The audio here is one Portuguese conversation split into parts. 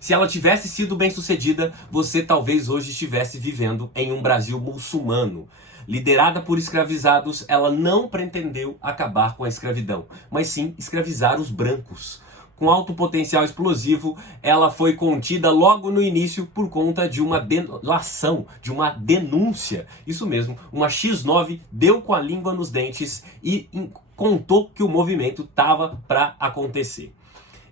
Se ela tivesse sido bem-sucedida, você talvez hoje estivesse vivendo em um Brasil muçulmano. Liderada por escravizados, ela não pretendeu acabar com a escravidão, mas sim escravizar os brancos. Com alto potencial explosivo, ela foi contida logo no início por conta de uma delação, de uma denúncia. Isso mesmo, uma X9 deu com a língua nos dentes e contou que o movimento estava para acontecer.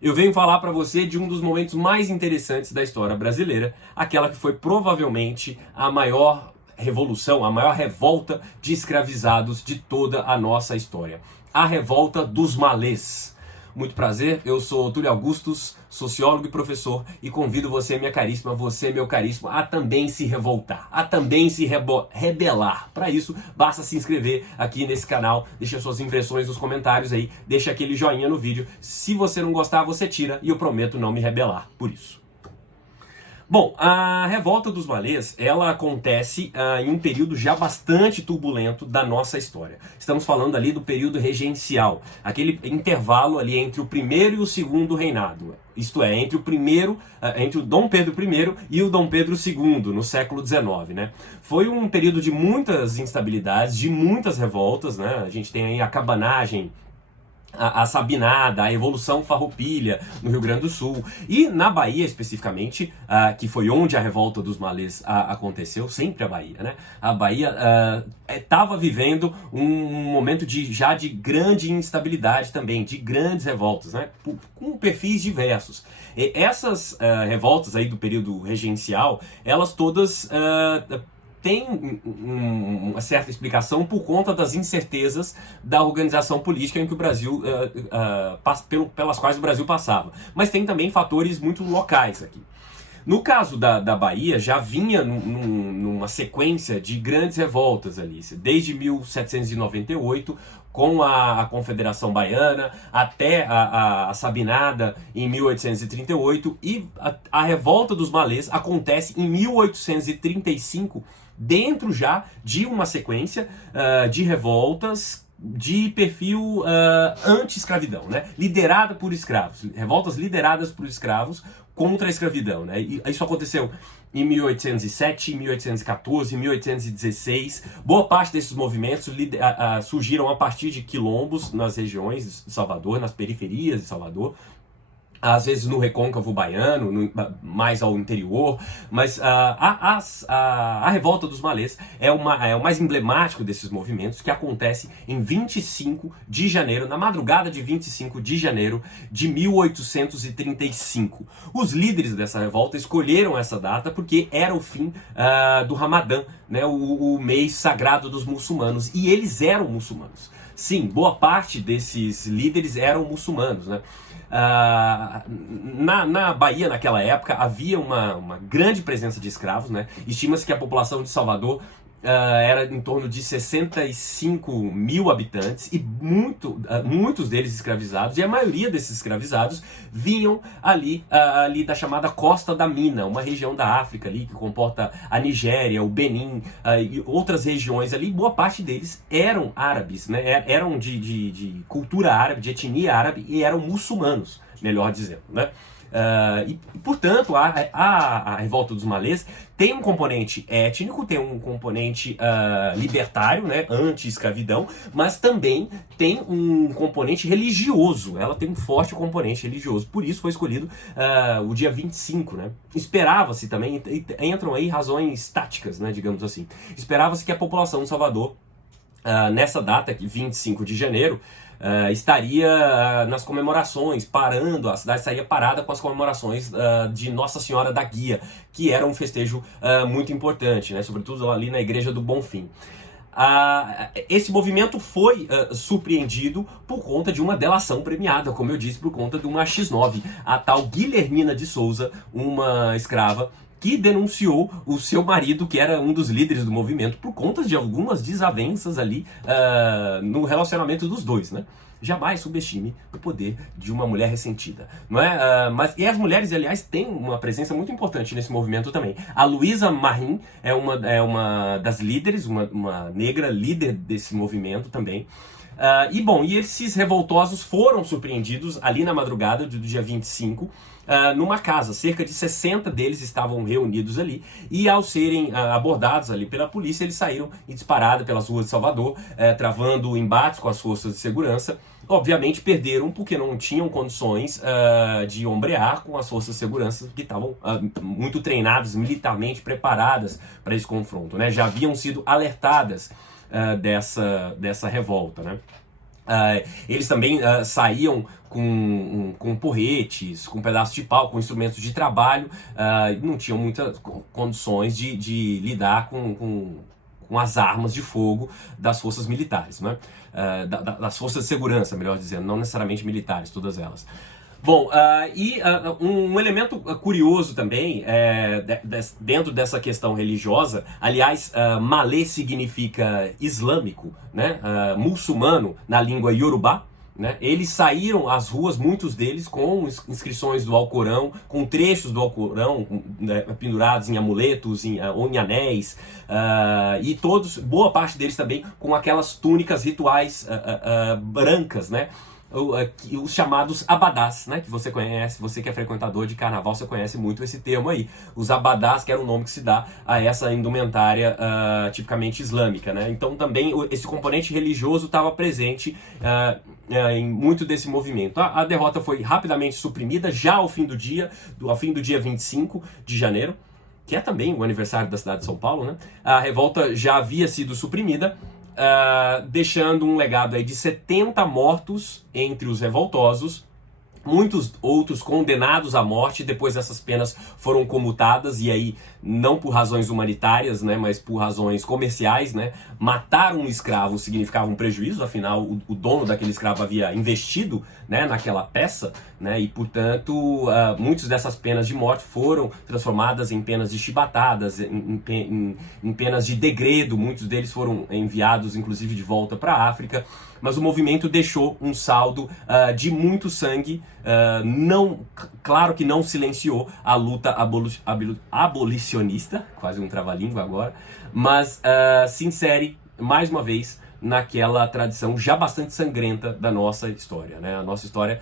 Eu venho falar para você de um dos momentos mais interessantes da história brasileira, aquela que foi provavelmente a maior revolução, a maior revolta de escravizados de toda a nossa história. A revolta dos malês. Muito prazer, eu sou Túlio Augustus, sociólogo e professor, e convido você, minha caríssima, você, meu caríssimo, a também se revoltar, a também se rebelar. Para isso, basta se inscrever aqui nesse canal, deixa suas impressões nos comentários aí, deixa aquele joinha no vídeo. Se você não gostar, você tira, e eu prometo não me rebelar por isso. Bom, a revolta dos malês, ela acontece em um período já bastante turbulento da nossa história. Estamos falando ali do período regencial, aquele intervalo ali entre o primeiro e o segundo reinado. Isto é, entre o Dom Pedro I e o Dom Pedro II, no século XIX, né? Foi um período de muitas instabilidades, de muitas revoltas, né? A gente tem aí a cabanagem, a Sabinada, a Revolução Farroupilha no Rio Grande do Sul e na Bahia especificamente, que foi onde a revolta dos malês aconteceu, sempre a Bahia, né? A Bahia estava vivendo um momento já de grande instabilidade também, de grandes revoltas, né? Com perfis diversos. E essas revoltas aí do período regencial, elas todas tem uma certa explicação por conta das incertezas da organização política em que o Brasil, pelas quais o Brasil passava. Mas tem também fatores muito locais aqui. No caso da Bahia, já vinha numa sequência de grandes revoltas ali, desde 1798, com a Confederação Baiana, até a Sabinada em 1838, e a revolta dos malês acontece em 1835, dentro já de uma sequência de revoltas de perfil anti-escravidão, né? Liderada por escravos, revoltas lideradas por escravos contra a escravidão, né? E isso aconteceu em 1807, 1814, 1816. Boa parte desses movimentos surgiram a partir de quilombos nas regiões de Salvador, nas periferias de Salvador, às vezes no recôncavo baiano, mais ao interior, mas a revolta dos malês é o mais emblemático desses movimentos, que acontece em 25 de janeiro, na madrugada de 25 de janeiro de 1835. Os líderes dessa revolta escolheram essa data porque era o fim do Ramadã, né, o mês sagrado dos muçulmanos, e eles eram muçulmanos. Sim, boa parte desses líderes eram muçulmanos, né? Na Bahia, naquela época, havia uma grande presença de escravos, né? Estima-se que a população de Salvador era em torno de 65 mil habitantes e muitos deles escravizados, e a maioria desses escravizados vinham ali da chamada Costa da Mina, uma região da África ali que comporta a Nigéria, o Benin e outras regiões ali. Boa parte deles eram árabes, né? Eram de cultura árabe, de etnia árabe, e eram muçulmanos, melhor dizendo, né? Portanto, a revolta dos malês tem um componente étnico, tem um componente libertário, né, anti-escravidão, mas também tem um componente religioso. Ela tem um forte componente religioso, por isso foi escolhido o dia 25, né? Esperava-se também, entram aí razões táticas, né, digamos assim, esperava-se que a população de Salvador, nessa data, 25 de janeiro, estaria nas comemorações, a cidade estaria parada com as comemorações de Nossa Senhora da Guia, que era um festejo muito importante, né, sobretudo ali na Igreja do Bonfim. Esse movimento foi surpreendido por conta de uma delação premiada, como eu disse, por conta de uma X9, a tal Guilhermina de Souza, uma escrava, que denunciou o seu marido, que era um dos líderes do movimento, por conta de algumas desavenças ali no relacionamento dos dois, né? Jamais subestime o poder de uma mulher ressentida, não é? E as mulheres, aliás, têm uma presença muito importante nesse movimento também. A Luísa Marim é uma das líderes, uma negra líder desse movimento também. E esses revoltosos foram surpreendidos ali na madrugada do dia 25, numa casa. Cerca de 60 deles estavam reunidos ali e, ao serem abordados ali pela polícia, eles saíram em disparada pelas ruas de Salvador, travando embates com as forças de segurança. Obviamente perderam porque não tinham condições de ombrear com as forças de segurança que estavam muito treinadas, militarmente preparadas para esse confronto, né? Já haviam sido alertadas dessa revolta, né? Eles também saíam com porretes, com pedaços de pau, com instrumentos de trabalho, não tinham muitas condições de lidar com as armas de fogo das forças militares, né? Das forças de segurança, melhor dizendo, não necessariamente militares, todas elas. Bom, um elemento curioso também, dentro dessa questão religiosa, aliás, Malê significa islâmico, né? Muçulmano na língua Yorubá, né? Eles saíram às ruas, muitos deles, com inscrições do Alcorão, com trechos do Alcorão, né, pendurados em amuletos ou em anéis, e todos, boa parte deles também, com aquelas túnicas rituais brancas, né? Os chamados abadás, né, que você conhece, você que é frequentador de carnaval, você conhece muito esse termo aí. Os abadás, que era o nome que se dá a essa indumentária tipicamente islâmica, né? Então também esse componente religioso estava presente em muito desse movimento. A derrota foi rapidamente suprimida já ao fim do dia 25 de janeiro, que é também o aniversário da cidade de São Paulo, né? A revolta já havia sido suprimida, deixando um legado aí de 70 mortos entre os revoltosos, muitos outros condenados à morte. Depois essas penas foram comutadas, e aí não por razões humanitárias, né, mas por razões comerciais, né? Matar um escravo significava um prejuízo, afinal o dono daquele escravo havia investido, né, naquela peça, né, e portanto muitas dessas penas de morte foram transformadas em penas de chibatadas, em penas de degredo. Muitos deles foram enviados inclusive de volta para a África. Mas o movimento deixou um saldo de muito sangue. Claro que não silenciou a luta abolicionista, quase um trava-língua agora, mas se insere mais uma vez naquela tradição já bastante sangrenta da nossa história, né? A nossa história,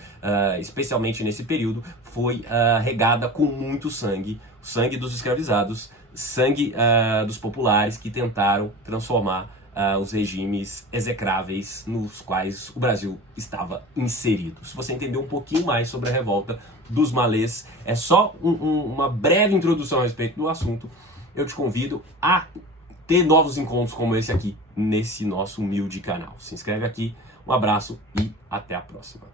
especialmente nesse período, foi regada com muito sangue, sangue dos escravizados, sangue dos populares que tentaram transformar os regimes execráveis nos quais o Brasil estava inserido. Se você entender um pouquinho mais sobre a revolta dos malês, é só uma breve introdução a respeito do assunto, eu te convido a ter novos encontros como esse aqui, nesse nosso humilde canal. Se inscreve aqui, um abraço e até a próxima.